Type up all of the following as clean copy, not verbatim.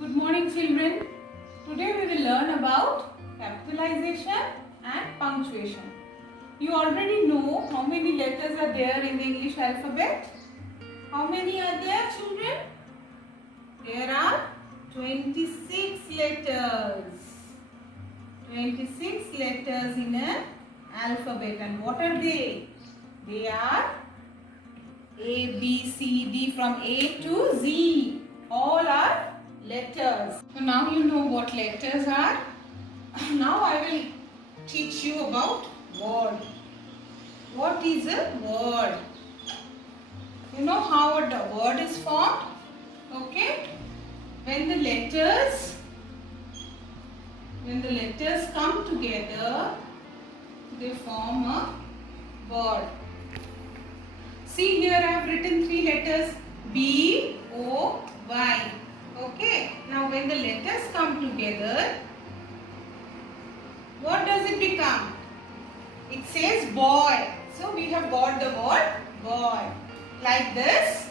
Good morning, children. Today we will learn about capitalization and punctuation. You already know how many letters are there in the English alphabet. How many are there, children? There are 26 letters. 26 letters in an alphabet. And what are they? They are A, B, C, D, from A to Z. All are letters. So now you know what letters are. Now I will teach you about word. What is a word? You know how a word is formed? Okay? When the letters come together, they form a word. See, here I have written 3 letters B, O, Y. Okay. Now when the letters come together, what does it become? It says boy. So we have got the word boy. Like this,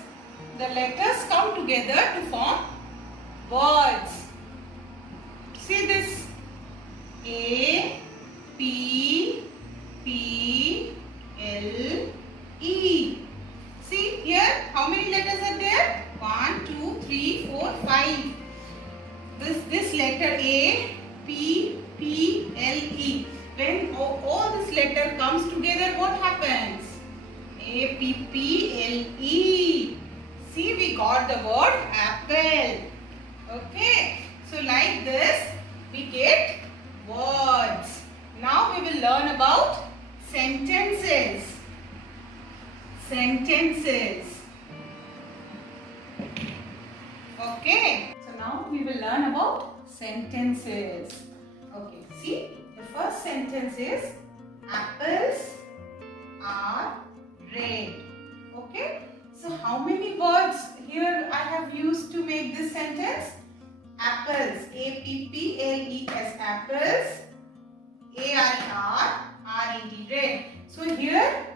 the letters come together to form words. See this. A, P, P, L, E. See here, how many letters are there? 1, 2, 3, 4, 5. This letter A, P, P, L, E. When all this letter comes together, what happens? A, P, P, L, E. See, we got the word apple. Okay. So like this, we get words. Now we will learn about sentences. Sentences. Okay. So now we will learn about sentences. Okay. See, the first sentence is apples are red. Okay. So how many words here I have used to make this sentence? Apples. A-P-P-L-E-S. Apples. A-R-R-R-E-D. Red. So here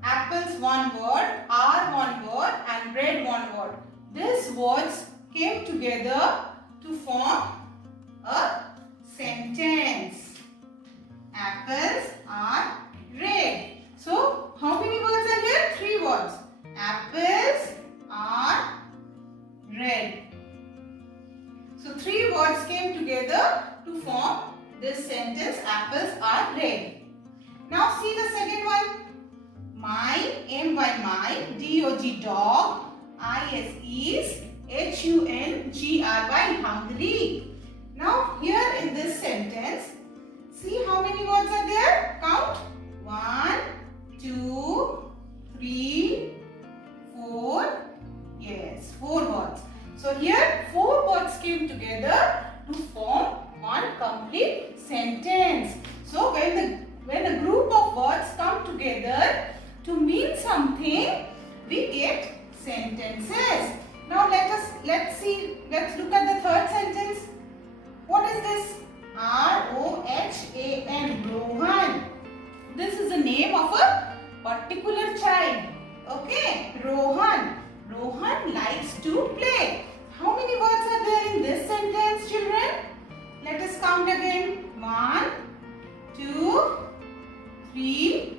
apples one word, are one word and red one word. These words came together to form a sentence. Apples are red. So how many words are here? 3 words. Apples are red. So 3 words came together to form this sentence. Apples are red. Now see the second one. My, M-Y, my, D-O-G, dog, I-S-E, H-U-N-G-R-Y, hungry. Now here in this sentence, see how many words are there? Count. 1, 2, 3, 4. Yes, 4 words. So here 4 words came together to form one complete sentence. So when a group of words come together to mean something, we get sentences. Now let's look at the third sentence. What is this? R-O-H-A-N, Rohan. This is the name of a particular child. Okay, Rohan. Rohan likes to play. How many words are there in this sentence, children? Let us count again. 1, 2, 3,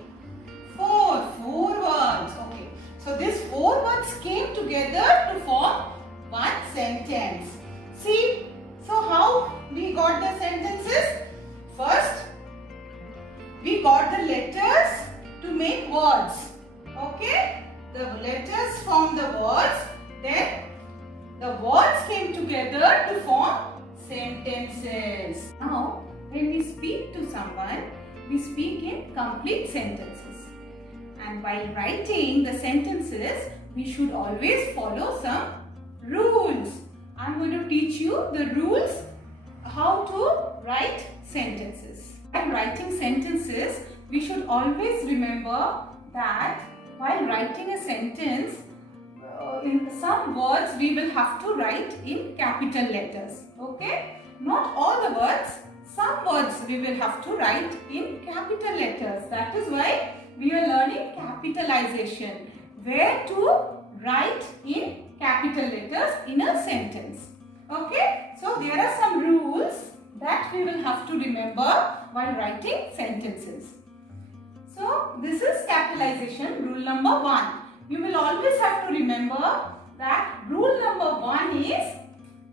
4. 4 words. Okay. So these 4 words came together to form one sentence. See, so how we got the sentences? First, we got the letters to make words. Okay? The letters form the words. Then the words came together to form sentences. Now, when we speak to someone, we speak in complete sentences. And while writing the sentences, we should always follow some rules. I am going to teach you the rules how to write sentences. While writing sentences, we should always remember that while writing a sentence, in some words we will have to write in capital letters. Okay? Not all the words, some words we will have to write in capital letters. That is why we are learning capitalization. Where to write in capital letters in a sentence. Okay, so there are some rules that we will have to remember while writing sentences. So this is capitalization, rule number 1. You will always have to remember that rule number 1 is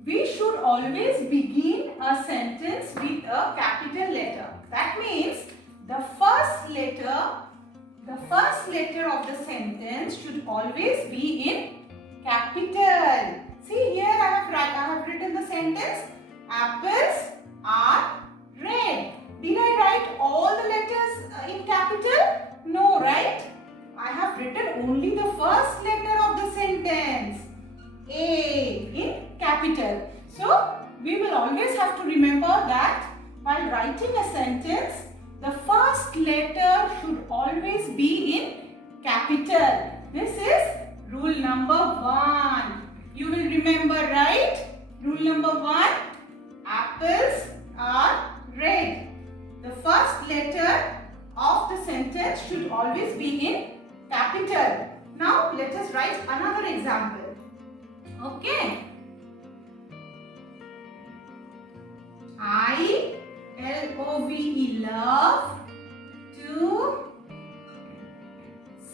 we should always begin a sentence with a capital letter. That means the first letter of the sentence should always be in capital. See here I have written the sentence, apples are red. Did I write all the letters in capital? No, right? I have written only the first letter of the sentence, A, in capital. So we will always have to remember that while writing a sentence, the first letter should always be in capital. This is rule number 1. You will remember, right? Rule number 1, apples are red. The first letter of the sentence should always be in capital. Now let us write another example. Okay. I L-O-V-E, love to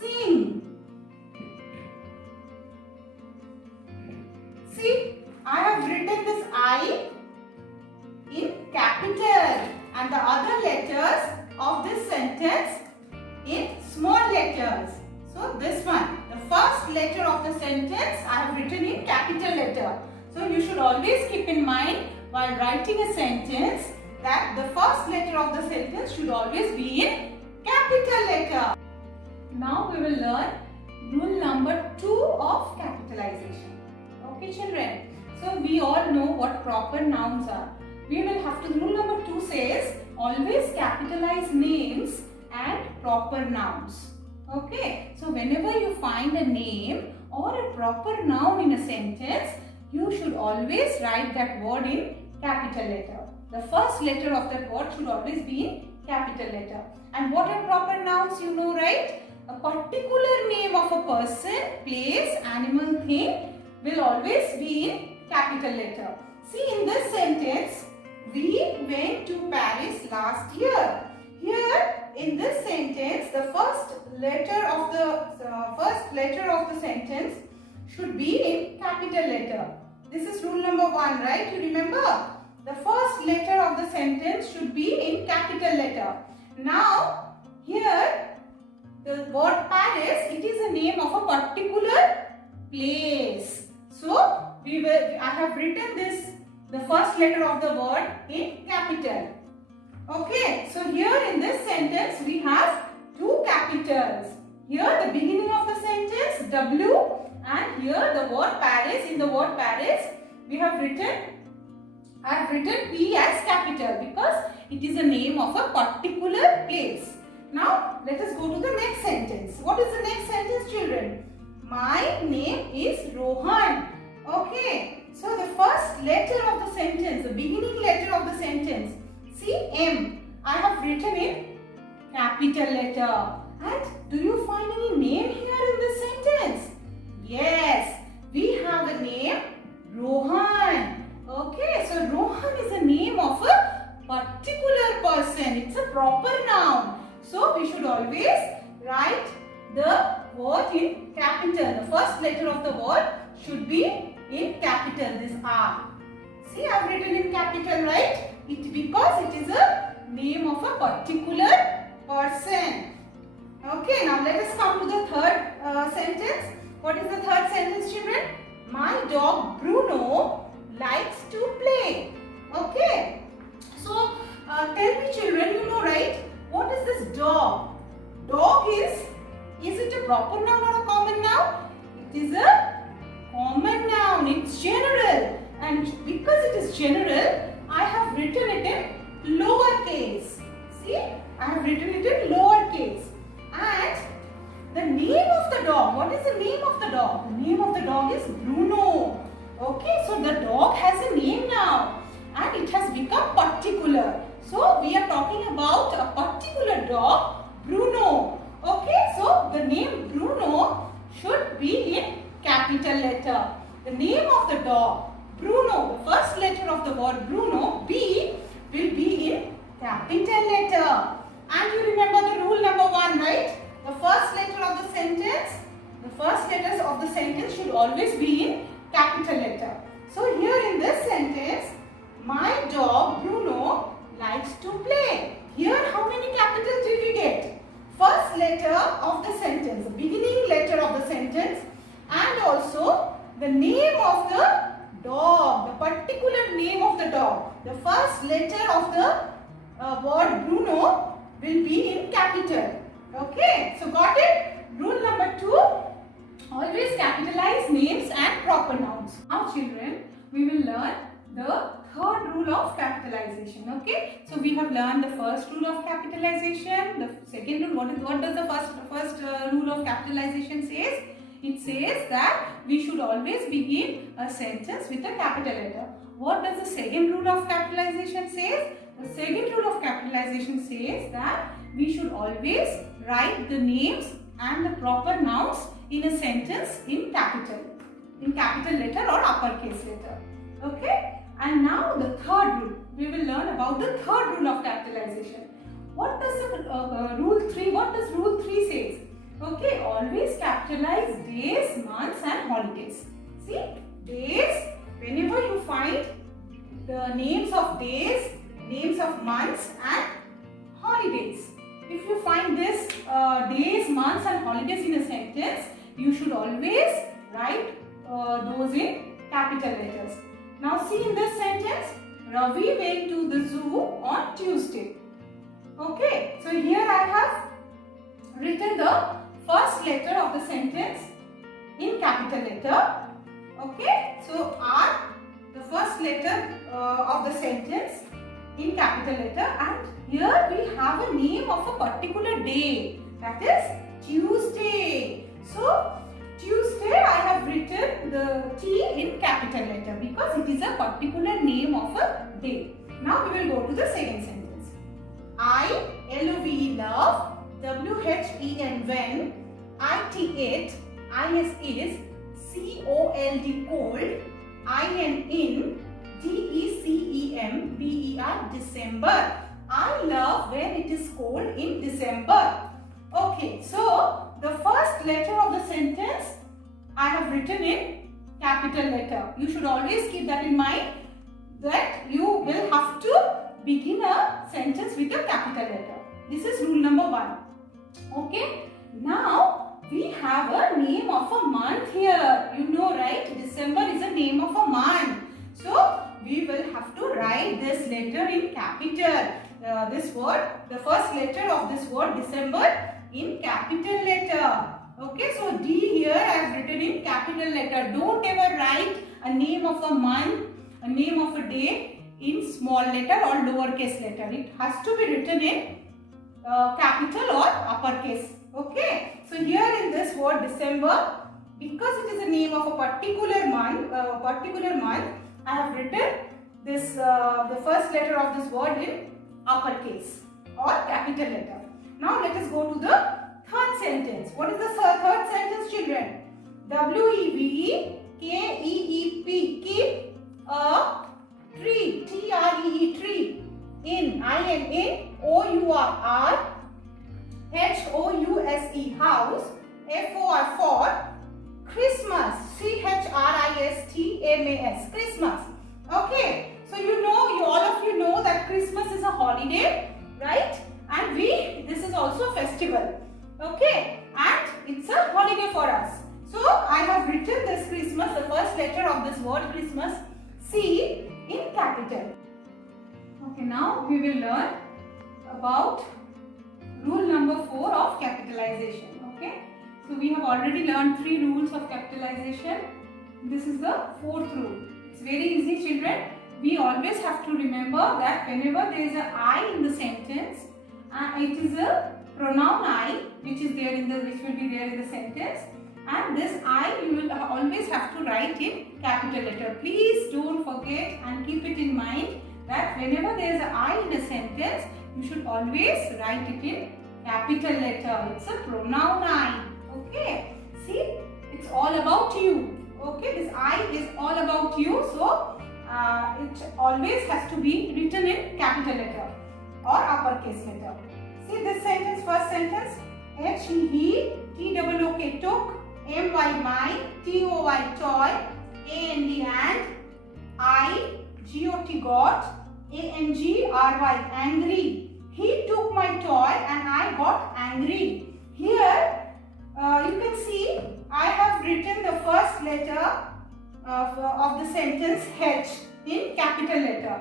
sing. See, I have written this I in capital and the other letters of this sentence in small letters. So this one, the first letter of the sentence I have written in capital letter. So you should always keep in mind while writing a sentence that the first letter of the sentence should always be in capital letter. Now we will learn rule number 2 of capitalization. Okay children, so we all know what proper nouns are. We will have to, rule number 2 says always capitalize names and proper nouns. Okay, so whenever you find a name or a proper noun in a sentence, you should always write that word in capital letter. The first letter of that word should always be in capital letter. And what are proper nouns, you know, right? A particular name of a person, place, animal, thing will always be in capital letter. See, in this sentence, we went to Paris last year. Here in this sentence, the first letter of the sentence should be in capital letter. This is rule number 1, right? You remember? The first letter of the sentence should be in capital letter. Now, here the word Paris, it is a name of a particular place. So, I have written the first letter of the word in capital. Okay, so here in this sentence we have 2 capitals. Here the beginning of the sentence W, and here the word Paris. In the word Paris I have written P as capital because it is a name of a particular place. Now let us go to the next sentence. What is the next sentence, children? My name is Rohan. Okay, so the first letter of the sentence, the beginning letter of the sentence, see M, I have written in capital letter. And do you find any name here in this sentence? Yes, we have a name Rohan. Okay, so Rohan is a name of a particular person. It's a proper noun. So we should always write the word in capital. The first letter of the word should be in capital, this R. See, I have written in capital, right? Because it is a name of a particular person. Okay, now let us come to the third sentence. What is the third sentence, children? My dog Bruno likes to play. Okay, so tell me, children, you know, right? What is this dog? Dog is it a proper noun or a common noun? It is a common noun. It's general, and because it is general, I have written it in lowercase. See, I have written it in lowercase. And the name of the dog, what is the name of the dog? The name of the dog is Bruno. Okay, so the dog has a name now and it has become particular. So we are talking about a particular dog, Bruno. Okay, so the name Bruno should be in capital letter. The name of the dog Bruno, the first letter of the word Bruno, B, will be in capital letter. And you remember the rule number 1, right? The first letter of the sentence, the first letters of the sentence should always be in capital letter. So here in this sentence, my dog Bruno likes to play. Here how many capitals did we get? First letter of the sentence, the beginning letter of the sentence, and also the name of the dog, the particular name of the dog. The first letter of the word Bruno will be in capital. Okay, so got it? Rule number 2, always capitalize names and proper nouns. Now children, we will learn the third rule of capitalization. Okay, so we have learned the first rule of capitalization. The second rule, what does the first rule of capitalization says? It says that we should always begin a sentence with a capital letter. What does the second rule of capitalization say? The second rule of capitalization says that we should always write the names and the proper nouns in a sentence in capital letter or uppercase letter. Okay? And now the third rule. We will learn about the third rule of capitalization. What does rule 3? What does rule 3 says? Okay, always capitalize days, months and holidays. See, days, whenever you find the names of days, names of months and holidays. If you find this days, months and holidays in a sentence, you should always write those in capital letters. Now see in this sentence, Ravi went to the zoo on Tuesday. Okay, so here I have written the first letter of the sentence in capital letter. Okay, so R, the first letter of the sentence in capital letter, and here we have a name of a particular day, that is Tuesday. So Tuesday I have written the T in capital letter because it is a particular name of a day. Now we will go to the second sentence. I, L-O-V-E, love, W-H-E-N, when, I-T-It, I-S is, C-O-L-D, cold, I-N, in, D-E-C-E-M, B-E-R, December. I love when it is cold in December. Okay, so the first letter of the sentence I have written in capital letter. You should always keep that in mind, that you will have to begin a sentence with a capital letter. This is rule number 1. Okay, now we have a name of a month here. You know, right? December is a name of a month. So we will have to write this letter in capital. This word, the first letter of this word December in capital letter. Okay, so D here I have written in capital letter. Don't ever write a name of a month, a name of a day in small letter or lowercase letter. It has to be written in capital or uppercase. Okay, so here in this word December, because it is a name of a particular month, I have written this the first letter of this word in uppercase or capital letter. Now let us go to the third sentence. What is the third sentence, children? W-E-V-E-K-E-E-P, keep a tree, T-R-E-E, tree, in, I-N, in, O-U-R-R, H-O-U-S-E, house, F-O-R, for, Christmas, C-H-R-I-S-T-M-A-S, Christmas. Okay, so you know, all of you know that Christmas is a holiday, right? And this is also a festival. Okay, and it's a holiday for us. So I have written this Christmas, the first letter of this word Christmas, C, in capital. Okay, now we will learn about rule number 4 of capitalization. Okay, so we have already learned 3 rules of capitalization. This is the 4th rule. It's very easy, children. We always have to remember that whenever there is an I in the sentence, it is a pronoun I which will be there in the sentence, and this I you will always have to write in capital letter. Please don't forget and keep it in mind that whenever there is an I in a sentence, you should always write it in capital letter. It's a pronoun I. Okay, see, it's all about you. Okay, this I is all about you, so always has to be written in capital letter or uppercase letter. See this sentence, first sentence. H, he, T-O-O-K, took, M-Y, my, T-O-Y, toy, A-N-D, and, I, G-O-T, got, A-N-G-R-Y, angry. He took my toy and I got angry. Here, you can see I have written the first letter of the sentence H in capital letter.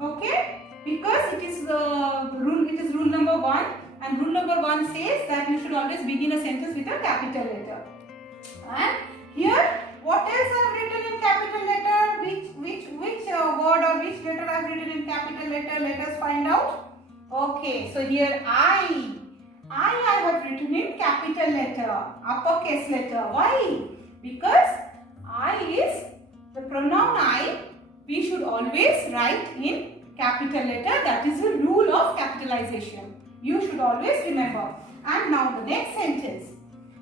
Okay? Because it is rule number 1, and rule number 1 says that you should always begin a sentence with a capital letter. And here, what else I have written in capital letter? Which word or which letter I have written in capital letter? Let us find out. Okay, so here I have written in capital letter, uppercase letter. Why? Because I is the pronoun I. We should always write in capital letter. That is the rule of capitalization. You should always remember. And now the next sentence.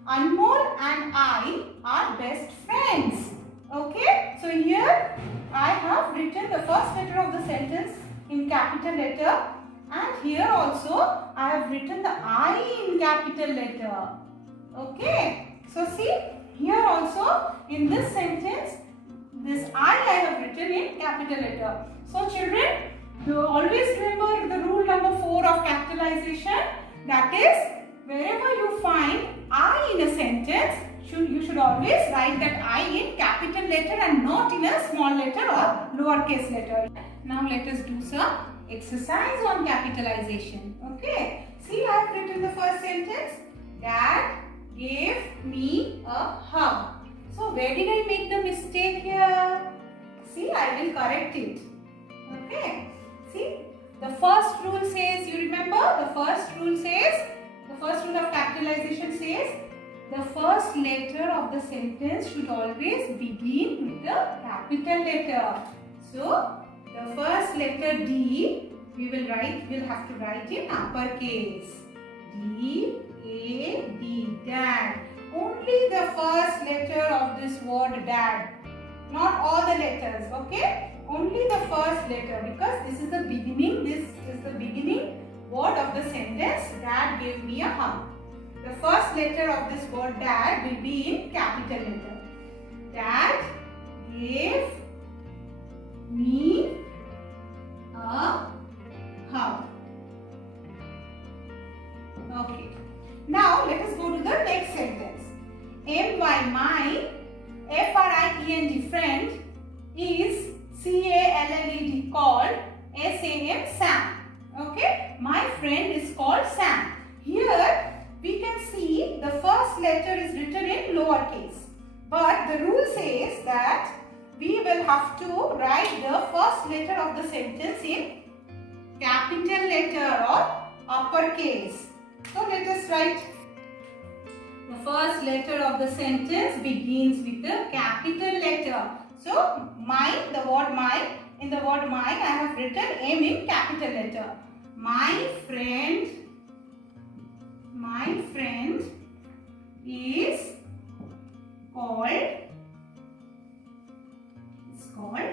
Anmol and I are best friends. Okay. So here I have written the first letter of the sentence in capital letter. And here also I have written the I in capital letter. Okay. So see here also in this sentence this I have written in capital letter. So children, you always remember the rule number 4 of capitalization. That is, wherever you find I in a sentence, you should always write that I in capital letter and not in a small letter or lowercase letter. Now let us do some exercise on capitalization. Okay. See, I have written the first sentence. Dad gave me a hug. So where did I make the mistake here? See, I will correct it. Okay. See, the first rule says, you remember the first rule of capitalization says, the first letter of the sentence should always begin with a capital letter. So, the first letter D, we will have to write in uppercase. D, A, D, dad. Only the first letter of this word dad. Not all the letters, okay? Only the first letter, because this is the beginning word of the sentence. Dad gave me a hug. The first letter of this word dad will be in capital letter. Dad gave me a hug. Okay. Now let us go to the next sentence. M-Y, my, F-R-I-E-N-D, friend, is C-A-L-L-E-D, called S-A-M, Sam. Okay. My friend is called Sam. Here we can see the first letter is written in lowercase. But the rule says that we will have to write the first letter of the sentence in capital letter or uppercase. So let us write. The first letter of the sentence begins with a capital letter. So the word my, in the word my I have written M in capital letter. My friend is called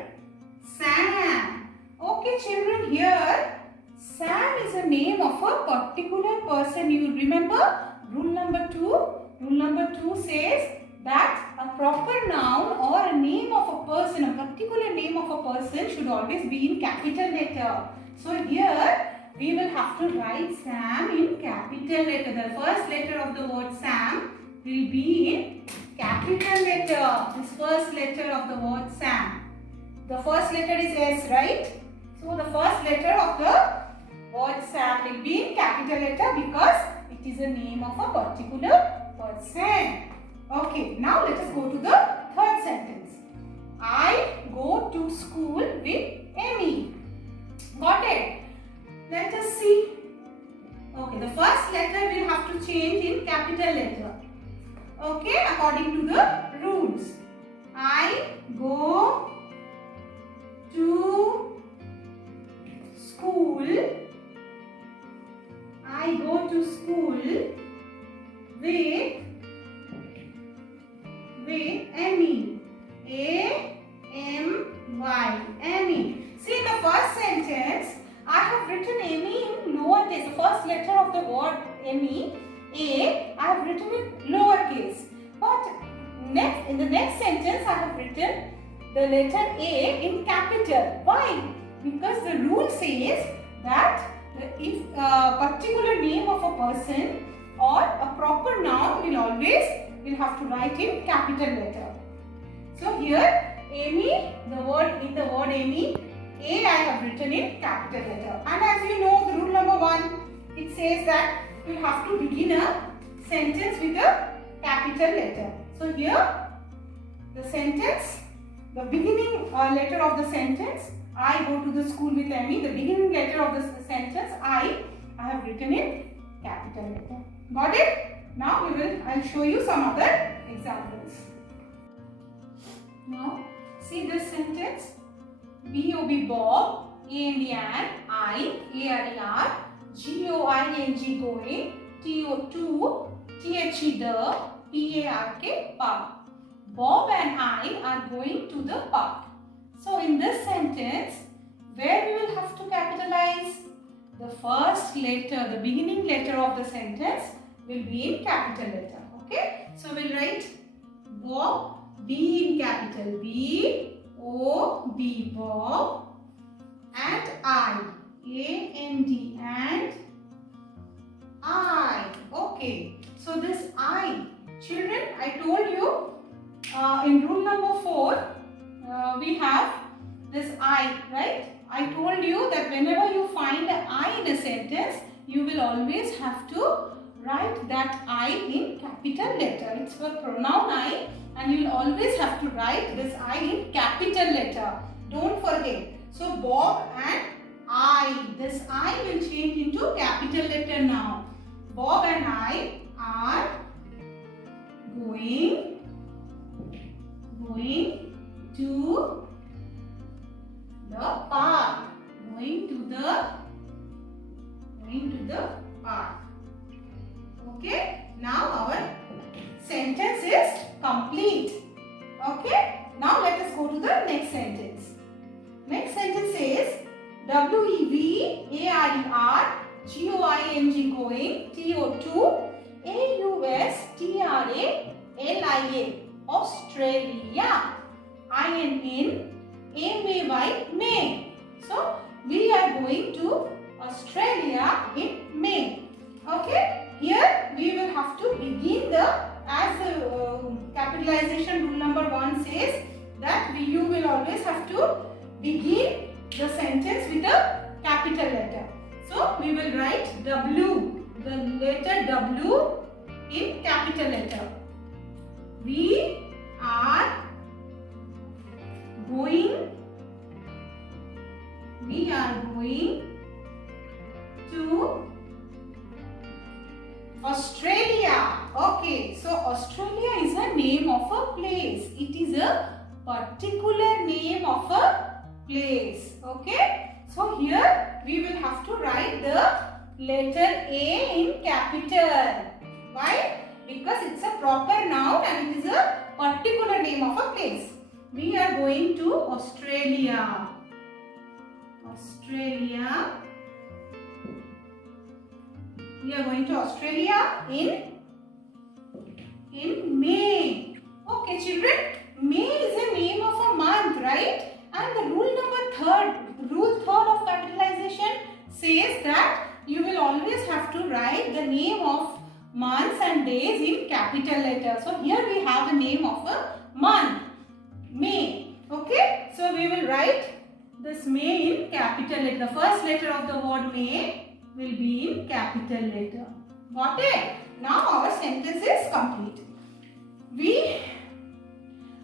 Sam. Okay children, here Sam is a name of a particular person. You remember rule number 2? Rule number 2 says that a proper noun or a name of a person, a particular name of a person should always be in capital letter. So here we will have to write Sam in capital letter. The first letter of the word Sam will be in capital letter. This first letter of the word Sam. The first letter is S, right? So the first letter of the word Sam will be in capital letter because it is a name of a particular person. Okay, now let us go to the third sentence. I go to school with Amy. Got it? Let us see. Okay, the first letter will have to change in capital letter. Okay, according to the rules. I go to school. I go to school with Amy. A-M-Y. Amy. See, the in the next sentence I have written the letter A in capital. Why? Because the rule says that if a particular name of a person or a proper noun will have to write in capital letter. So here Amy, in the word Amy, A I have written in capital letter. And as you know, the rule number 1, it says that you have to begin a sentence with a capital letter. So here the sentence, the beginning letter of the sentence, I go to the school with Amy. The beginning letter of the sentence, I have written in capital letter. Got it? Now I'll show you some other examples. Now see this sentence. B-O-B Bob, A-N-D-Ann, I, A-R-E-R, G-O-I-N-G going, T-O-2, T-H-E the, P-A-R-K park. Bob and I are going to the park. So in this sentence, where we will have to capitalize? The first letter, the beginning letter of the sentence will be in capital letter. Okay? So we'll write Bob, B in capital, B-O-B, Bob, and I, A-N-D, and I. Okay. So this I, children, I told you in rule number 4, we have this I, right? I told you that whenever you find an I in a sentence, you will always have to write that I in capital letter. It's for pronoun I, and you will always have to write this I in capital letter. Don't forget. So Bob and I, this I will change into capital letter now. Bob and I are going to the park. Going to the park. Okay. Now our sentence is complete. Okay. Now let us go to the next sentence. Next sentence says W-E-V-A-R-E-R G-O-I-N-G going, T-O-2, A-U-S-T-R-A-L-I-A, Australia, I-N-N, A-M-A-Y, May. So, we are going to Australia in May. Okay, here we will have to begin as the capitalization rule number 1 says that you will always have to begin the sentence with a capital letter. So, we will write W, the letter W in capital letter. We are going to Australia. Okay, so Australia is a name of a place. It is a particular name of a place. Okay. So here we will have to write the letter A in capital. Why? Because it's a proper noun and it is a particular name of a place. We are going to Australia. Australia. We are going to Australia in May. Okay, children. May is a name of a month, right? And the rule third of capitalization says that you will always have to write the name of months and days in capital letter. So here we have the name of a month, May. Okay, so we will write this May in capital letter. The first letter of the word May will be in capital letter. Got it? Now our sentence is complete. We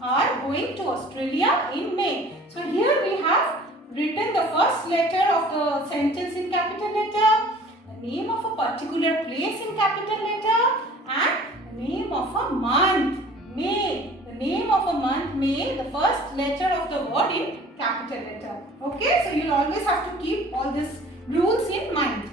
are going to Australia in May. So here we have written the first letter of the sentence in capital letter, the name of a particular place in capital letter, and the name of a month, May. The name of a month, May, the first letter of the word in capital letter. Okay, so you'll always have to keep all these rules in mind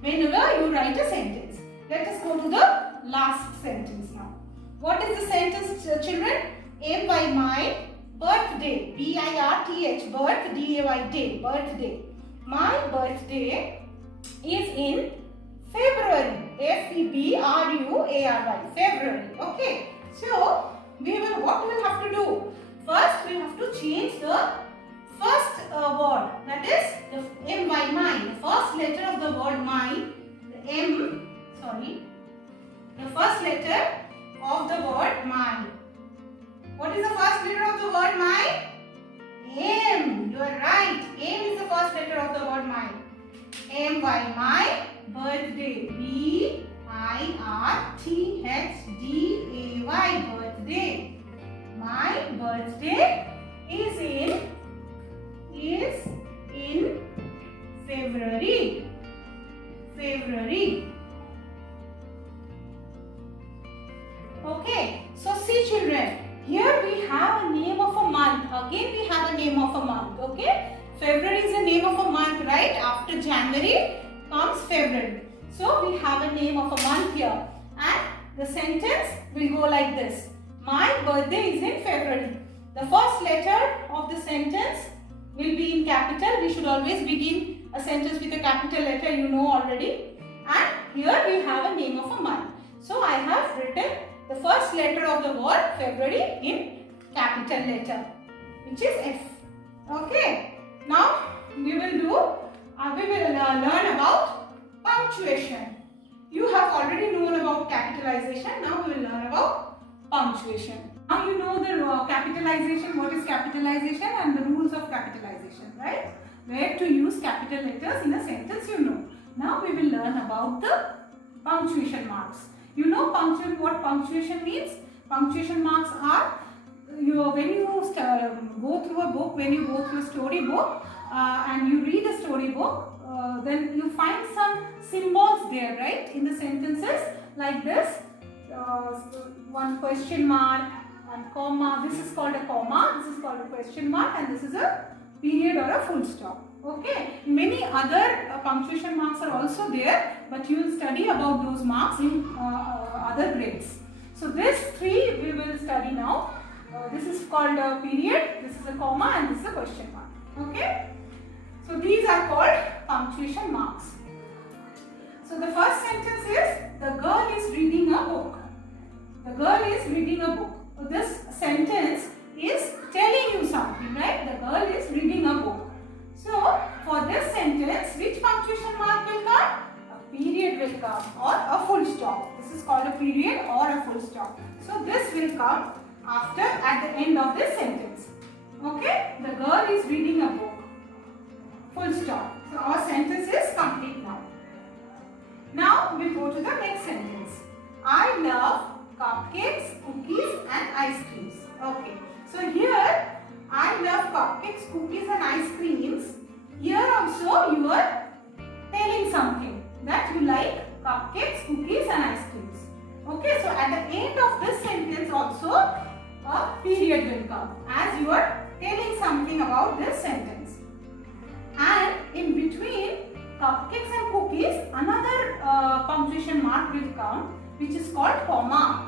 whenever you write a sentence. Let us go to the last sentence now. What is the sentence, children? Aim by my birthday, B-I-R-T-H, birth, D-A-Y, day, birthday. My birthday is in February, F-E-B-R-U-A-R-Y, February. Okay, so what will change the first word, that is the M-Y, mine. The first letter of the word mine, the first letter of the word mine. What is the first letter of the word mine? M. You are right. M is the first letter of the word mine. M-Y, my birthday. B-I-R-T-H-D-A-Y, birthday. My birthday is in February. Okay, so see children, here we have a name of a month. Again we have a name of a month. Okay, February is the name of a month, right? After January comes February. So we have a name of a month here, and the sentence will go like this. My birthday is in February. The first letter of the sentence will be in capital. We should always begin a sentence with a capital letter, you know already. And here we have a name of a month. So I have written the first letter of the word February in capital letter, which is F. Okay. Now we will learn about punctuation. You have already known about capitalization. Now we will learn about punctuation. Now you know the capitalization, what is capitalization and the rules of capitalization, right? Where to use capital letters in a sentence, you know. Now we will learn about the punctuation marks. You know what punctuation means? Punctuation marks are, when you go through a book, when you go through a story book and you read a story book, then you find some symbols there, right? In the sentences like this, one question mark and comma. This is called a comma, this is called a question mark, and this is a period or a full stop. Okay, many other punctuation marks are also there, but you will study about those marks in other grades. So these three we will study now. This is called a period, this is a comma, and this is a question mark. Okay, so these are called punctuation marks. So the first sentence is, the girl is reading a book. The girl is reading a book. So this sentence is telling you something, right? The girl is reading a book. So for this sentence, which punctuation mark will come? A period will come, or a full stop. This is called a period or a full stop. So this will come at the end of this sentence. Okay? The girl is reading a book. Full stop. So our sentence is complete now. Now we go to the next sentence. I love cupcakes, cookies and ice creams. Okay. So here I love cupcakes, cookies and ice creams. Here also you are telling something that you like cupcakes, cookies and ice creams. Okay, so at the end of this sentence also a period will come as you are telling something about this sentence. And in between cupcakes and cookies, another punctuation mark will come, which is called comma.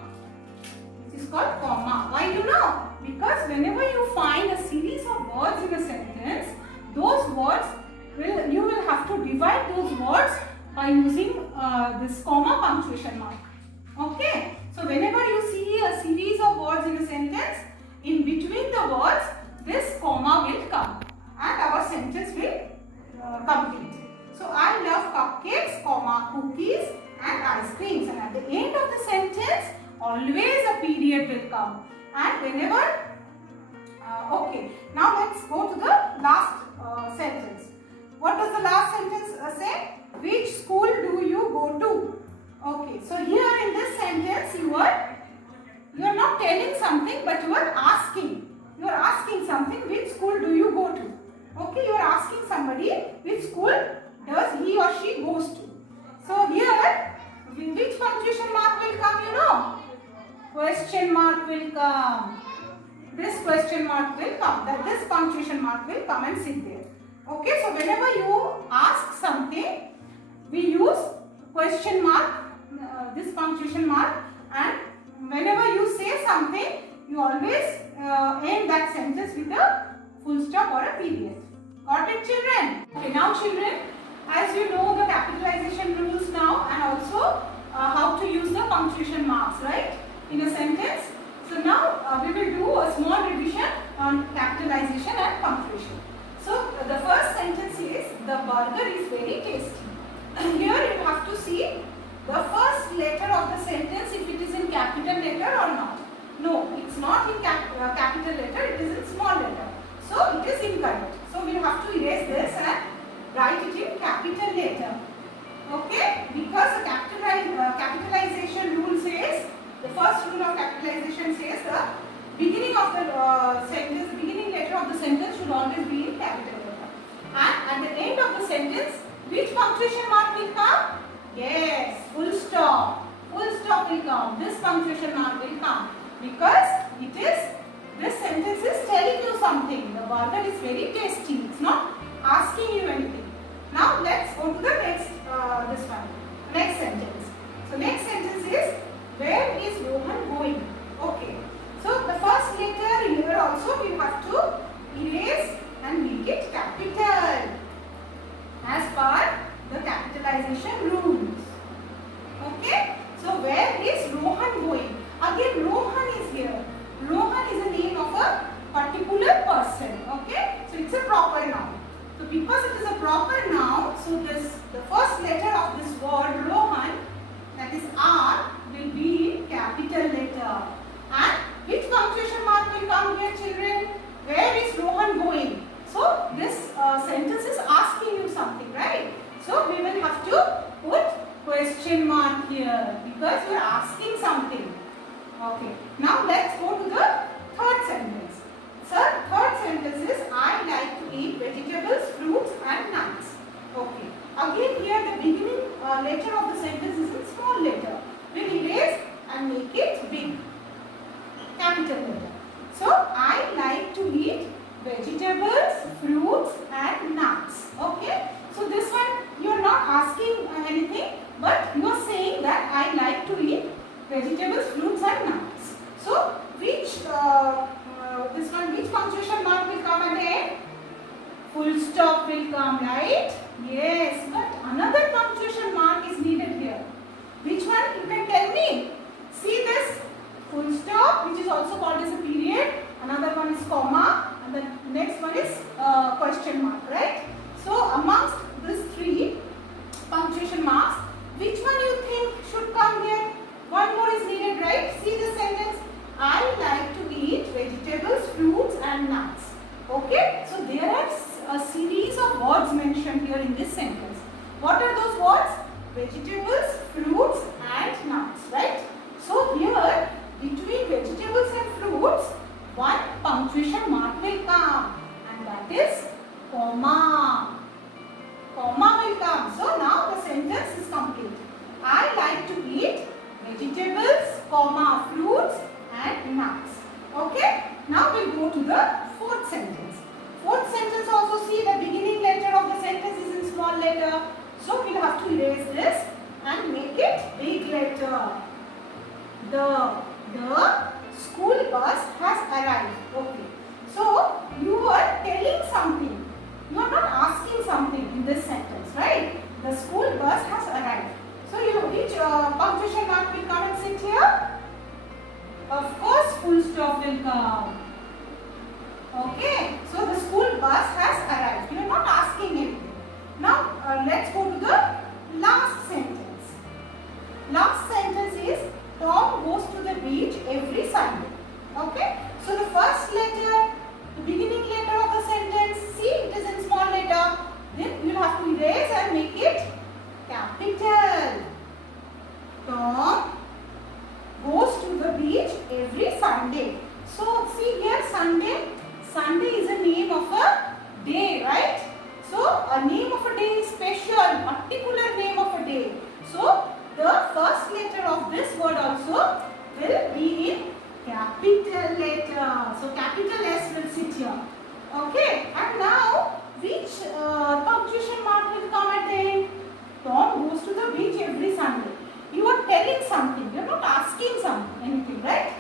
Why you know? Because whenever you find a series of words in a sentence, those words you will have to divide those words by using this comma punctuation mark. Okay? So whenever you see a series of words in a sentence, in between the words, this comma will come and our sentence will complete. So I love cupcakes, comma, cookies and ice creams. And at the end of the sentence, always a period will come. And whenever, okay, now let's go to the last sentence. What does the last sentence say? Which school do you go to? Okay, so here in this sentence you are not telling something, but you are asking. You are asking something. Which school do you go to? Okay, you are asking somebody which school does he or she goes to. So here, which punctuation mark will come? You know, question mark will come. This question mark will come. This punctuation mark will come and sit there. Okay, so whenever you ask something, we use question mark, this punctuation mark, and whenever you say something, you always end that sentence with a full stop or a period. Got it, children? Okay, now children, as you know the capitalization rules now, and also how to use the punctuation marks, right, in a sentence. So now we will do a small revision on capitalization and punctuation. So the first sentence is the burger is very tasty. Here you have to see the first letter of the sentence if it is in capital letter or not. No, it's not in capital letter, it is in small letter. So it is incorrect. So we have to erase this and write it in capital letter. Okay? Because the capitalization rule says, the first rule of capitalization says the beginning of the sentence, beginning letter of the sentence should always be in capital letter. And at the end of the sentence, which punctuation mark will come? Yes, full stop. Full stop will come. This punctuation mark will come. Because it is, this sentence is telling you something. The burger is very tasty. It's not asking you anything. Now let's go to the next, this one. Next sentence. So next sentence is, where is Rohan going? Okay. So the first letter here also we have to erase and make it capital as per the capitalization rules. Okay. So where is Rohan going? Again Rohan is here. Rohan is a name of a particular person. Okay. So it's a proper noun. So because it is a proper noun, so this the first letter of this word Rohan, that is R, will be in capital letter. And which punctuation mark will come here, children? Where is Rohan going? So this sentence is asking you something, right? So we will have to put question mark here because we are asking something. Okay. Now let's go to the third sentence. Sir, third sentence is, I like to eat vegetables, fruits and nuts. Okay. Again here the beginning letter of the sentence is in small letter. We'll erase and make it big. Capital letter. So I like to eat vegetables, fruits and nuts. Okay. So this one you are not asking anything, but you are saying that I like to eat vegetables, fruits and nuts. So which this one, which punctuation mark will come at the end? Full stop will come, right? Yes, but another punctuation mark is needed here. Which one you can tell me? See this full stop, which is also called as a period. Another one is comma, and the next one is question mark, right? So amongst these three punctuation marks, which one you think should come here? One more is needed, right? See the sentence. I like to eat vegetables, fruits and nuts. Okay? So there are a series of words mentioned here in this sentence. What are those words? Vegetables, fruits and nuts, right? So here between vegetables and fruits, one punctuation mark will come and that is comma. Comma will come. So now the sentence is complete. I like to eat vegetables, comma, fruits and nuts. Okay? Now we'll go to the fourth sentence. Fourth sentence also see the beginning letter of the sentence is in small letter. So we'll have to erase this and make it big letter. The school bus has arrived. Okay. So you are telling something. You are not asking something in this sentence, right? The school bus has arrived. So which punctuation mark will come and sit here? Of course, full stop will come. Okay. So the school bus has arrived. You are not asking anything. Now let's go to the last sentence. Last sentence is Tom goes to the beach every Sunday. Okay. So the first letter, the beginning letter of the sentence, see it is in small letter. Then you will have to erase and make it capital. Tom goes to the beach every Sunday. So see here Sunday. Sunday is a name of a day, right? So a name of a day is special, particular name of a day. So the first letter of this word also will be in capital letter. So capital S will sit here. Okay. And now which punctuation mark will come at the end? Tom goes to the beach every Sunday. You are telling something. You are not asking anything, right?